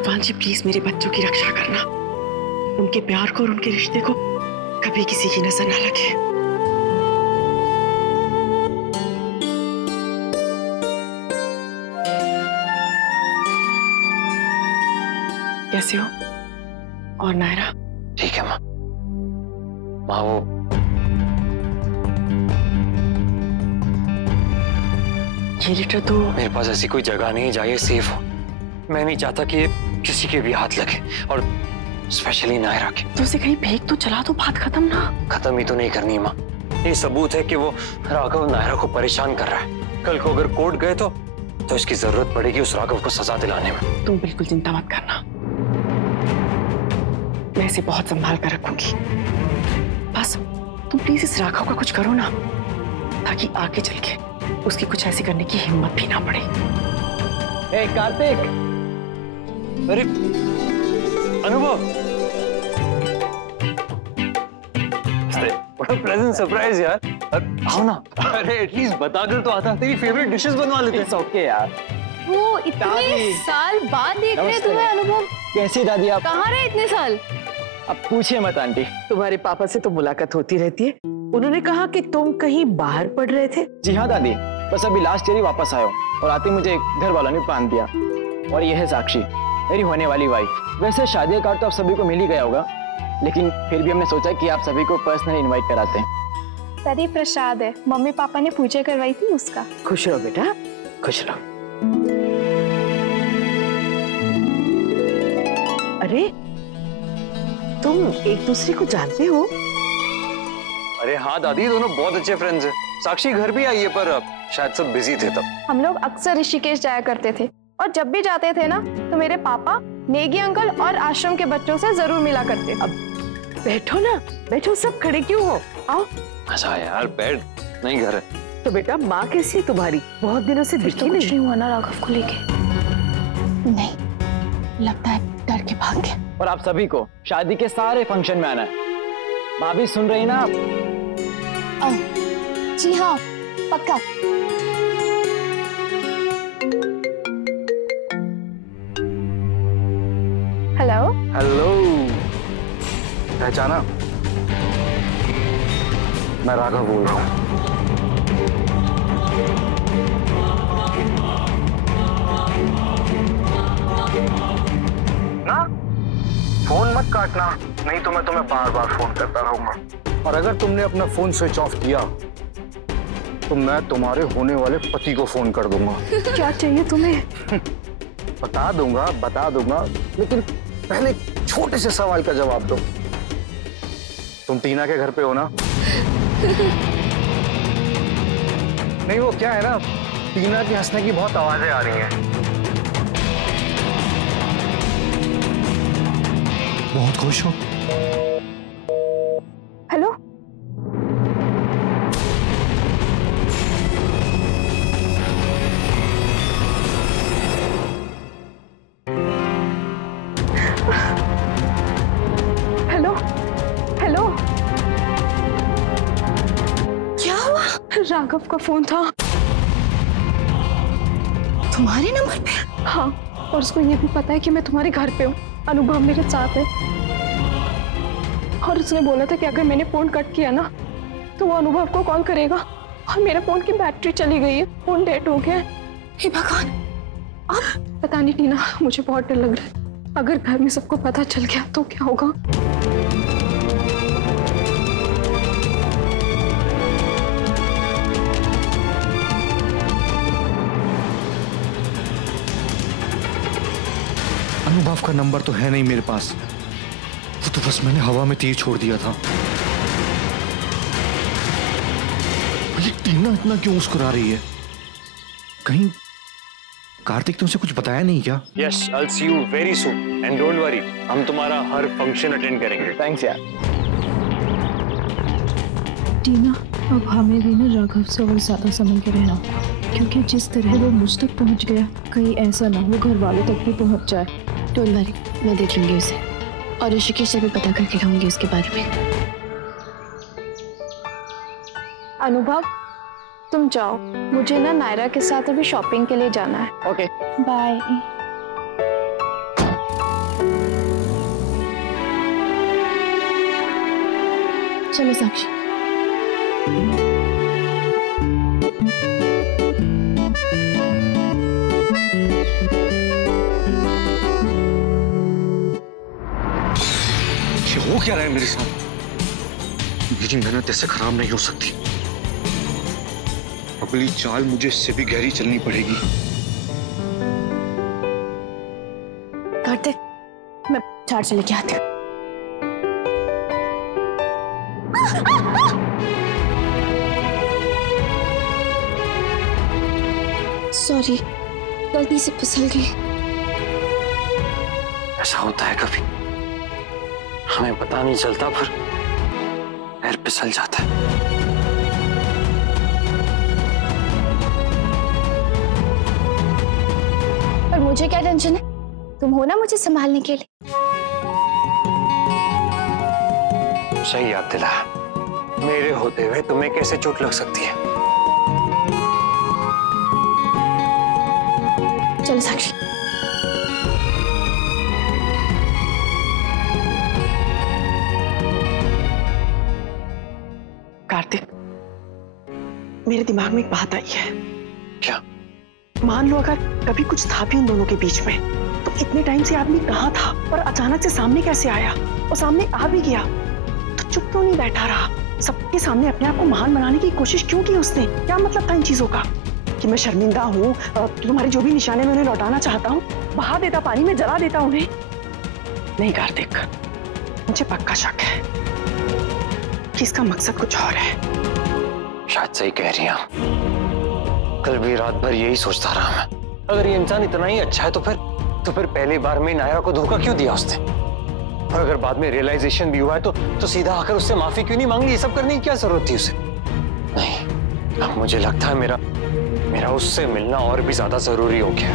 भगवान जी प्लीज मेरे बच्चों की रक्षा करना, उनके प्यार को और उनके रिश्ते को कभी किसी की नजर ना लगे। कैसे हो? और नायरा? ठीक है माँ। माँ वो ये लेटर तो मेरे पास ऐसी कोई जगह नहीं जहाँ ये सेफ हो। मैं नहीं चाहता कि ये किसी के भी हाथ लगे, और स्पेशली नायरा के। तो उसे कहीं फेंक तो चला, तो बात खत्म ना। खत्म ही तो नहीं करनी माँ। ये सबूत है कि वो राघव नायरा को परेशान कर रहा है। कल को अगर कोर्ट गए तो इसकी जरूरत पड़ेगी उस राघव को सजा दिलाने में। तुम बिल्कुल चिंता मत करना, मैं इसे बहुत संभाल कर रखूंगी। बस तुम प्लीज इस राघव का कुछ करो ना, ताकि आगे चल के उसकी कुछ ऐसी करने की हिम्मत भी ना पड़े। ए कार्तिक, अरे अनुभव, बड़ा प्लेजेंट सरप्राइज यार। आओ ना। अरे एटलीस्ट बता कर तो आता, तेरी फेवरेट डिशेस बनवा लेते हैं। ओके यार। वो इतने साल बाद देख रहे हैं तुम्हें अनुभव। कैसी दादी आप? कहाँ रहे इतने साल? अब पूछिए मत आंटी। तुम्हारे पापा से तो मुलाकात होती रहती है, उन्होंने कहा कि तुम कहीं बाहर पढ़ रहे थे। जी हाँ दादी, बस अभी लास्ट ईयर ही वापस आया हूँ, और आते मुझे घर वालों ने बांध दिया। और ये है साक्षी, मेरी होने वाली वाइफ। वैसे शादी का कार्ड तो आप सभी को मिल ही गया होगा, लेकिन फिर भी हमने सोचा कि आप सभी को पर्सनली इनवाइट कराते हैं। सरी प्रसाद है, मम्मी पापा ने पूजा करवाई थी उसका। खुश रहो बेटा, खुश रहो। अरे तुम एक दूसरे को जानते हो? अरे हाँ दादी, दोनों बहुत अच्छे फ्रेंड्स हैं। साक्षी घर भी आई है, पर शायद सब बिजी थे तब। हम लोग अक्सर ऋषिकेश जाया करते थे, और जब भी जाते थे ना तो मेरे पापा नेगी अंकल और आश्रम के बच्चों से जरूर मिला करते थे। अब बैठो ना, बैठो, सब खड़े क्यों हो? आओ। अच्छा यार, बैठ, नहीं घर है। तो बेटा माँ कैसी है तुम्हारी? बहुत दिनों से दिखी कुछ नहीं हुआ ना राघव को लेके? नहीं, लगता है डर के भाग गया। और आप सभी को शादी के सारे फंक्शन में आना है। भाभी सुन रही ना आप? जी हाँ, पक्का। हेलो। हेलो, पहचाना? मैं राघव बोल रहा हूँ। ना फोन मत काटना, नहीं तो मैं तुम्हें बार बार फोन करता रहूंगा। और अगर तुमने अपना फोन स्विच ऑफ किया तो मैं तुम्हारे होने वाले पति को फोन कर दूंगा। क्या चाहिए तुम्हें? बता दूंगा, लेकिन पहले छोटे से सवाल का जवाब दो। तुम टीना के घर पे हो ना? नहीं, वो क्या है ना, टीना की हंसने की बहुत आवाजें आ रही हैं। बहुत खुश हो? हेलो। हेलो हेलो, क्या हुआ? राघव का फोन था। तुम्हारे नंबर पे? हाँ, और उसको ये भी पता है कि मैं तुम्हारे घर पे हूँ। अनुभव मेरे साथ है, और उसने बोला था कि अगर मैंने फोन कट किया ना तो वो अनुभव को कॉल करेगा। और मेरे फोन की बैटरी चली गई है, फोन डेड हो गया है। हे भगवान, अब पता नहीं टीना, मुझे बहुत डर लग रहा है। अगर घर में सबको पता चल गया तो क्या होगा? अनुभव का नंबर तो है नहीं मेरे पास, वो तो बस मैंने हवा में तीर छोड़ दिया था। ये टीना इतना क्यों मुस्कुरा रही है? कहीं कार्तिक तुमसे कुछ बताया नहीं क्या? Yes, I'll see you very soon and don't worry, हम तुम्हारा हर फंक्शन अटेंड करेंगे। थैंक्स यार। टीना, अब हमें भी ना राघव से और ज्यादा संभल के रहना, क्योंकि जिस तरह वो मुझ तक पहुंच गया, कहीं ऐसा ना हो घर वालों तक भी पहुंच जाए। डोंट वरी, मैं देख लूंगी उसे, और ऋषिकेश से भी पता करके रहूंगी उसके बारे में। अनुभव, तुम जाओ, मुझे ना नायरा के साथ अभी शॉपिंग के लिए जाना है। Okay, bye. चलो साक्षी। ये हो क्या रहा है मेरे साथ? मेरी मेहनत ऐसे खराब नहीं हो सकती। अगली चाल मुझे इससे भी गहरी चलनी पड़ेगी। कार्तिक, मैं चार्ज लेके आती हूँ। सॉरी, गलती से फिसल गई। ऐसा होता है कभी, हमें पता नहीं चलता पर पैर फिसल जाता है। पर मुझे क्या टेंशन है, तुम हो ना मुझे संभालने के लिए। सही याद दिला, मेरे होते हुए तुम्हें कैसे चोट लग सकती है? चलो साक्षी। कार्तिक, मेरे दिमाग में एक बात आई है। क्या? मान लो अगर कभी कुछ था भी उन दोनों के बीच में, तो इतने टाइम से आदमी कहाँ था और अचानक से सामने कैसे आया? और सामने आ भी गया तो चुप क्यों नहीं बैठा रहा? सबके सामने अपने आप को महान बनाने की कोशिश क्यों की उसने? क्या मतलब था इन चीजों का? कि मैं शर्मिंदा हूँ, तुम्हारे जो भी निशाने में उन्हें लौटाना चाहता हूँ, बहा देता पानी में, जला देता उन्हें? नहीं कार्तिक, मुझे पक्का शक है कि इसका मकसद कुछ और है। शायद सही कह रही हैं। कल भी रात भर यही सोचता रहा मैं। अगर ये इंसान इतना ही अच्छा है तो फिर पहली बार में नायरा को धोखा क्यों दिया उसने? और अगर बाद में रियलाइजेशन भी हुआ है तो सीधा आकर उससे माफी क्यों नहीं मांग ली? ये सब करने की क्या जरूरत थी उसे? नहीं, अब मुझे लगता है मेरा उससे मिलना और भी ज्यादा जरूरी हो गया।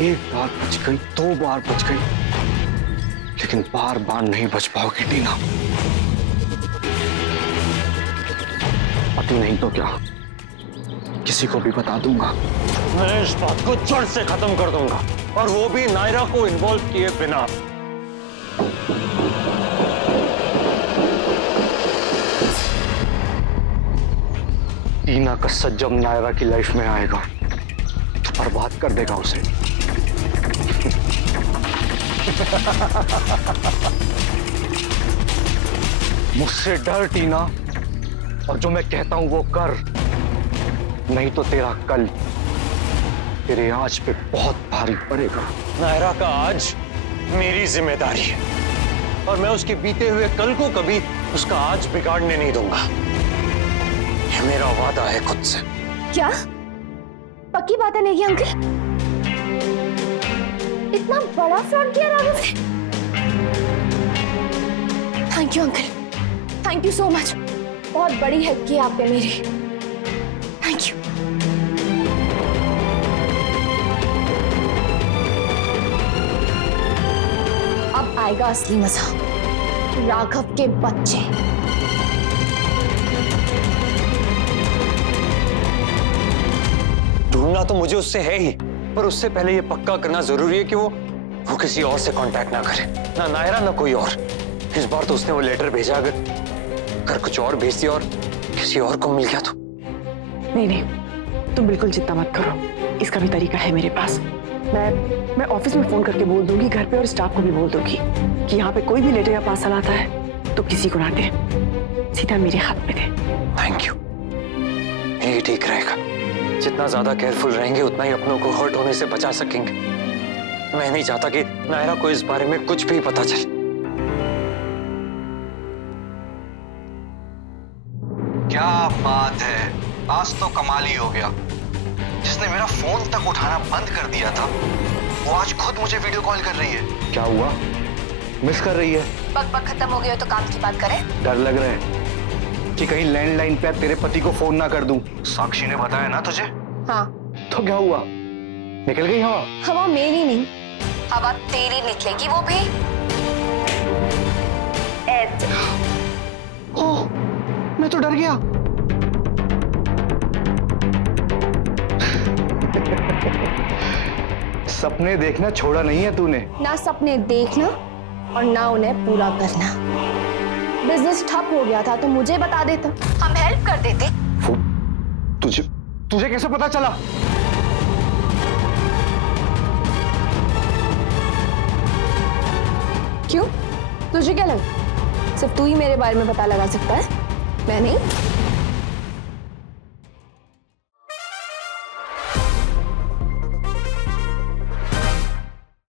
एक बार बच गई, 2 बार बच गई, लेकिन बार बार नहीं बच पाओगी टीना। पति नहीं तो क्या, किसी को भी बता दूंगा। मैं इस बात को जड़ से खत्म कर दूंगा, और वो भी नायरा को इन्वॉल्व किए बिना। टीना का सच जब नायरा की लाइफ में आएगा तो बर्बाद कर देगा उसे। मुझसे डर टीना, और जो मैं कहता हूं वो कर, नहीं तो तेरा कल तेरे आज पे बहुत भारी पड़ेगा। नायरा का आज मेरी जिम्मेदारी है, और मैं उसके बीते हुए कल को कभी उसका आज बिगाड़ने नहीं दूंगा। ये मेरा वादा है खुद से। क्या पक्की बात है नहीं अंकल? इतना बड़ा फ्रॉड किया राघव ने? Thank you uncle, thank you so much. बहुत बड़ी हेल्प की आपने मेरी, थैंक यू। अब आएगा असली मजा, राघव के बच्चे। ढूंढना तो मुझे उससे है ही, पर उससे पहले ये पक्का करना जरूरी है कि वो किसी और से कांटेक्ट ना करे, ना नायरा ना कोई और। इस बार तो उसने वो लेटर भेजा, अगर कुछ और भेज दिया और किसी और को मिल गया तो? नहीं, तुम बिल्कुल चिंता मत करो, इसका भी तरीका है मेरे पास। मैं ऑफिस में फोन करके बोल दूंगी, घर पे और स्टाफ को भी बोल दूंगी कि यहाँ पे कोई भी लेटर या पार्सल आता है तो किसी को ना दे, सीधा मेरे हाथ में दे। थैंक यू, यही ठीक रहेगा। जितना ज्यादा केयरफुल रहेंगे उतना ही अपनों को हर्ट होने से बचा सकेंगे। मैं नहीं चाहता कि नायरा को इस बारे में कुछ भी पता चले। क्या बात है, आज तो कमाल ही हो गया। जिसने मेरा फोन तक उठाना बंद कर दिया था वो आज खुद मुझे वीडियो कॉल कर रही है। क्या हुआ, मिस कर रही है? बक खत्म हो गया तो काम की बात करें। डर लग रहा है कि कहीं लैंडलाइन पे तेरे पति को फोन ना कर दूं। साक्षी ने बताया ना तुझे? हाँ। तो क्या हुआ, निकल गई हवा? हवा मेरी नहीं, हवा तेरी निकलेगी, वो भी ऐसे। ओह, मैं तो डर गया। सपने देखना छोड़ा नहीं है तूने। ना सपने देखना और ना उन्हें पूरा करना। बिजनेस ठप हो गया था तो मुझे बता देता, हम हेल्प कर देते। तुझे कैसे पता चला? क्यों? तुझे क्या लगा सिर्फ तू ही मेरे बारे में पता लगा सकता है, मैं नहीं?